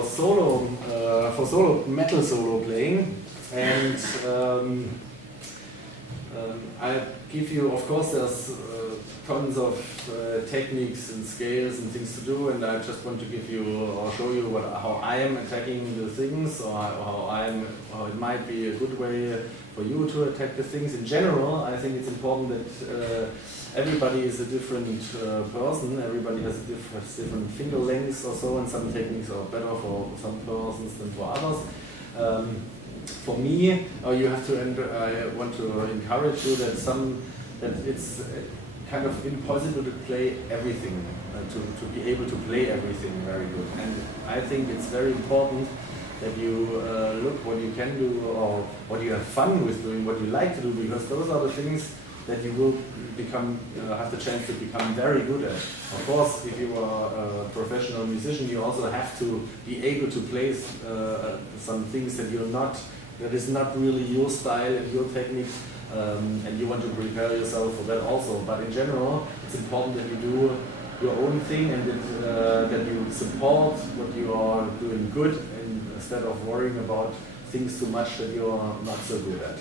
solo metal solo playing, and I'll give you, of course, there's tons of techniques and scales and things to do, and I just want to give you or show you how I am attacking the things, or how it might be a good way for you to attack the things. In general, I think it's important that everybody is a different person. Everybody has different finger lengths or so, and some techniques are better for some persons than for others. For me, you have to. I want to encourage you that it's kind of impossible to play everything, to be able to play everything very good. And I think it's very important that you look what you can do, or what you have fun with doing, what you like to do, because those are the things that you will become, have the chance to become very good at. Of course, if you are a professional musician, you also have to be able to play some things that is not really your style and your technique, and you want to prepare yourself for that also. But in general, it's important that you do your own thing, and that you support what you are doing good, and instead of worrying about things too much that you are not so good at.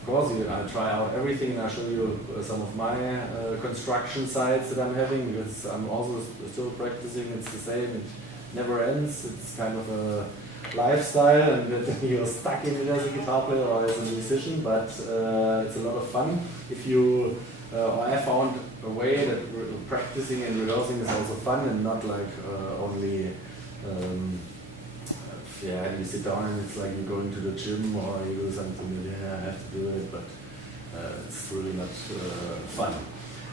Of course, I'll try out everything, and I'll show you some of my construction sites that I'm having, because I'm also still practicing. It's the same, it never ends. It's kind of a lifestyle, and that you're stuck in it as a guitar player or as a musician, but it's a lot of fun. If you, I found a way that practicing and rehearsing is also fun, and not like only you sit down and it's like you're going to the gym, or you do something that I have to do it, but it's really not fun.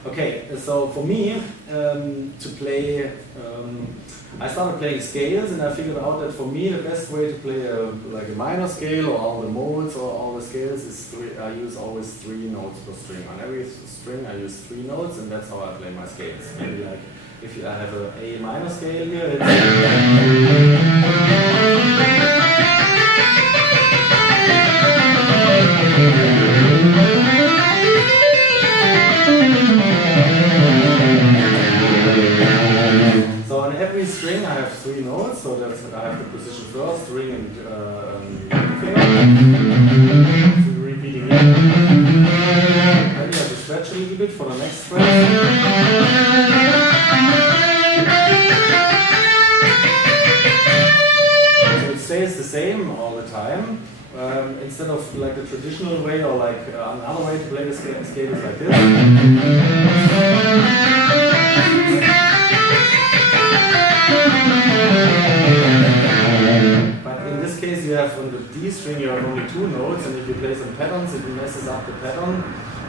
Okay, so for me, to play, I started playing scales, and I figured out that for me the best way to play like a minor scale, or all the modes, or all the scales, is I use always 3 notes per string. On every string I use 3 notes, and that's how I play my scales. Maybe like, if I have a A minor scale here, it's so on every string I have 3 notes, so that's I have the position first, ring and finger. So repeating it. Then you have to stretch a little bit for the next phrase. So it stays the same all the time. Instead of like the traditional way, or like another way to play the scale is like this. But in this case, you have on the D string, you have only 2 notes, and if you play some patterns, it messes up the pattern.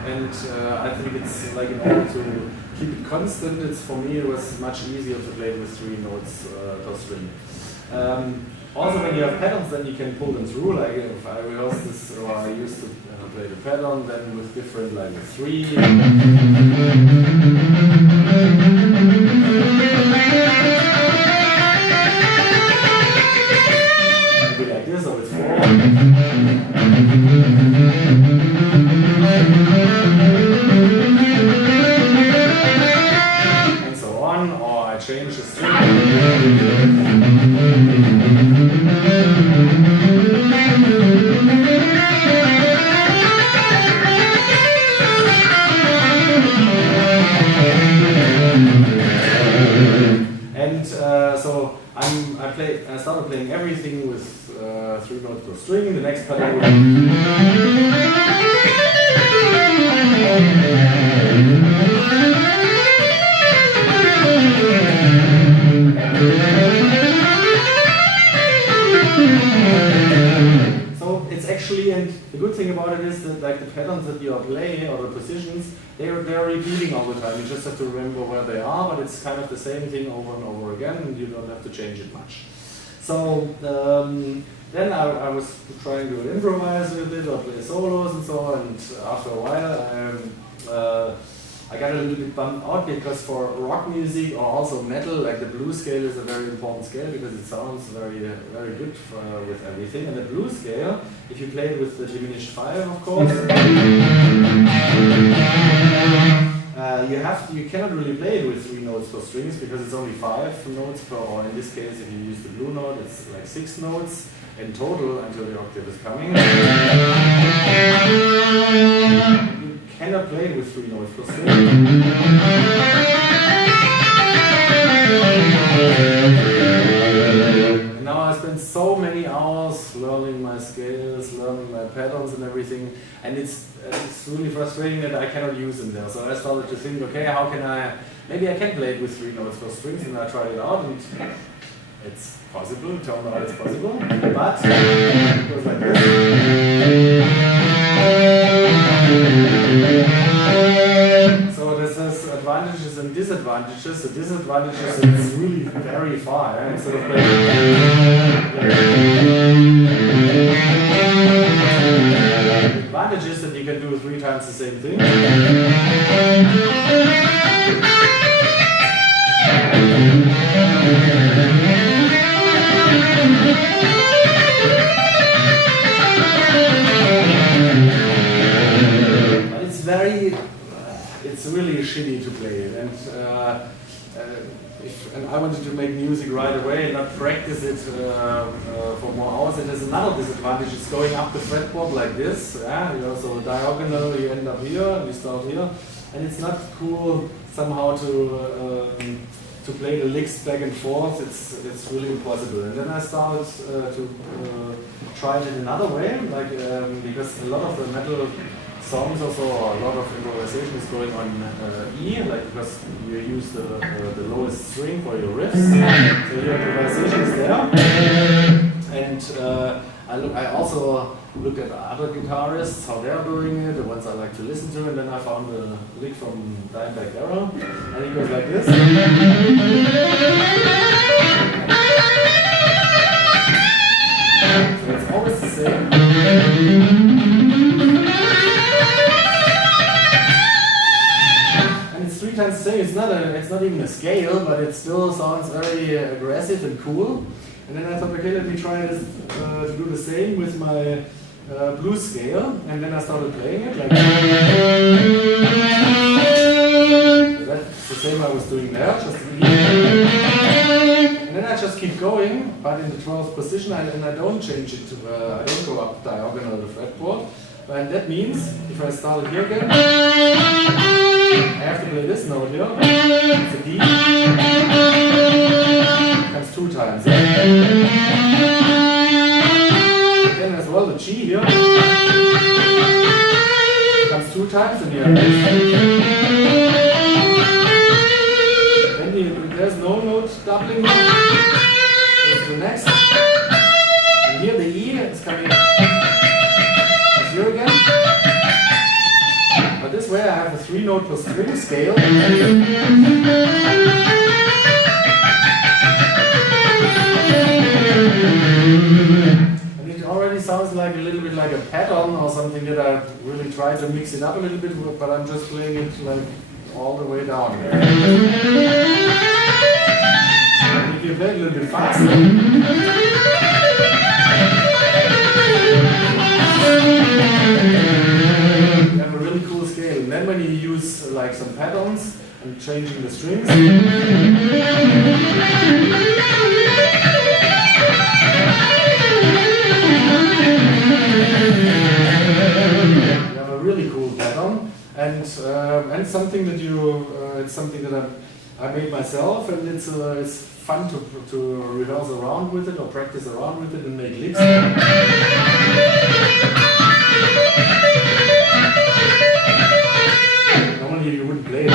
And I think it's like, in order to keep it constant, for me it was much easier to play with 3 notes per string. Also, when you have patterns, then you can pull them through. Like if I rehearse this, or I used to play the pattern, then with different, like 3. Maybe like this, or with 4. And so on, or I change the string. So I started playing everything with 3 notes per string. The next pattern will So it's actually, and the good thing about it is that like the patterns that you are playing, or the positions, they're repeating all the time. You just have to remember where they are, but it's kind of the same thing over and over again, and you don't have to change it much. So then I was trying to improvise a bit, or play solos and so on, and after a while I got a little bit bummed out, because for rock music, or also metal, like the blues scale is a very important scale, because it sounds very very good with everything. And the blues scale, if you play it with the diminished 5, of course, you cannot really play it with 3 notes per strings because it's only 5 notes per, or in this case if you use the blue note it's like 6 notes in total until the octave is coming. You cannot play it with 3 notes per string. And now I spent so many hours learning my scales, learning my patterns and everything, and it's really frustrating that I cannot use them there. So I started to think, okay, how can maybe I can play it with 3 notes per strings, and I tried it out, and it's possible, it turned out it's possible, but it goes like this. So this has advantages and disadvantages. The disadvantages is really very far. Yeah? Instead of playing the advantage is that you can do 3 times the same thing. But it's really shitty to play it, and and I wanted to make music right away and not practice it for more hours. And there's another disadvantage, it's going up the fretboard like this, yeah? You know, so diagonal you end up here and you start here, and it's not cool somehow to play the licks back and forth. It's really impossible. And then I started to try it in another way, like because a lot of the metal songs also, or a lot of improvisation is going on E, like because you use the lowest string for your riffs, so your improvisation is there. And I also looked at other guitarists, how they're doing it, the ones I like to listen to, and then I found a lick from Dimebag Darrell, and it goes like this. So it's always the same. Times the same. It's not even a scale, but it still sounds very aggressive and cool. And then I thought, okay, let me try this to do the same with my blues scale. And then I started playing it like so that's the same I was doing there, just E. And then I just keep going, but in the 12th position, and I don't change it to I don't go up diagonal the fretboard. And that means if I started here again, I have to play this note here. It's a D. It comes 2 times. Then as well the G here. It comes 2 times and here. Then there's no note doubling. Goes to the next. And here the E is coming. It's here again. But this way I have a 3 note per string scale. And it already sounds like a little bit like a pattern or something that I really try to mix it up a little bit, but I'm just playing it like all the way down. And if you play it a little bit faster, you have a really cool scale. And then when you use like some patterns and changing the strings, you have a really cool pattern, and something that it's something that I made myself, and it's fun to rehearse around with it or practice around with it and make licks. Normally you wouldn't play it.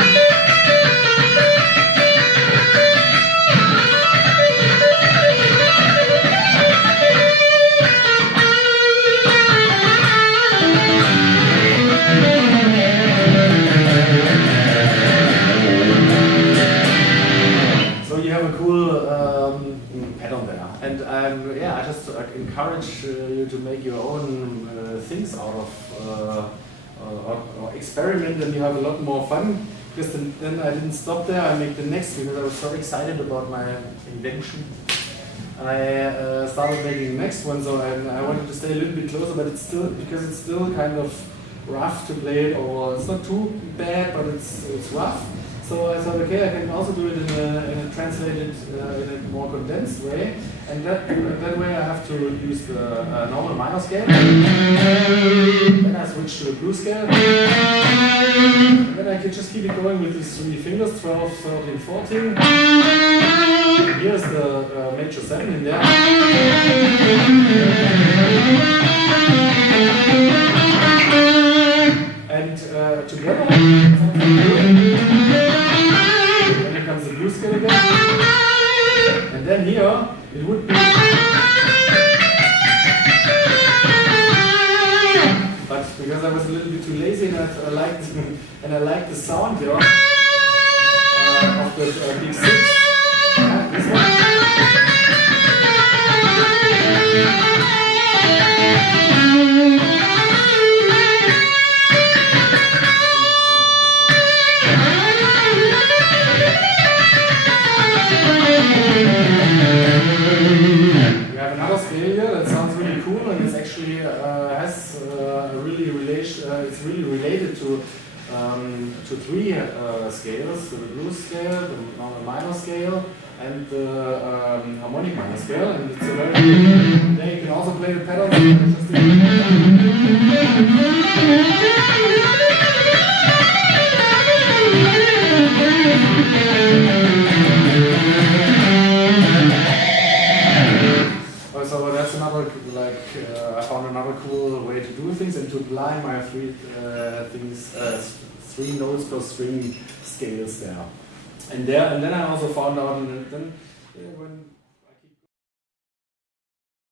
So you have a cool pattern there, and yeah, I just encourage you to make your own things out of or experiment, and you have a lot more fun. Because then I didn't stop there. I made the next because I was so excited about my invention. I started making the next one, so I wanted to stay a little bit closer, but it's still kind of rough to play it, or it's not too bad, but it's rough. So I thought, okay, I can also do it in a translated, in a more condensed way, and that way I have to use the normal minor scale. Then I switch to the blues scale. And then I can just keep it going with these 3 fingers, 12, 13, 14. And here's the major 7 in there. And together, then here comes the blues scale again. And then here, it would be. But because I was a little bit too lazy and I liked the sound here of the big 6. This one. We have another scale here that sounds really cool, and it's actually has really it's really related to 3 scales: the blues scale, the minor scale, and the harmonic minor scale. And it's a very there you can also play the patterns. So that's another, I found another cool way to do things and to apply my 3 notes per string scales there. And then I also found out, and then when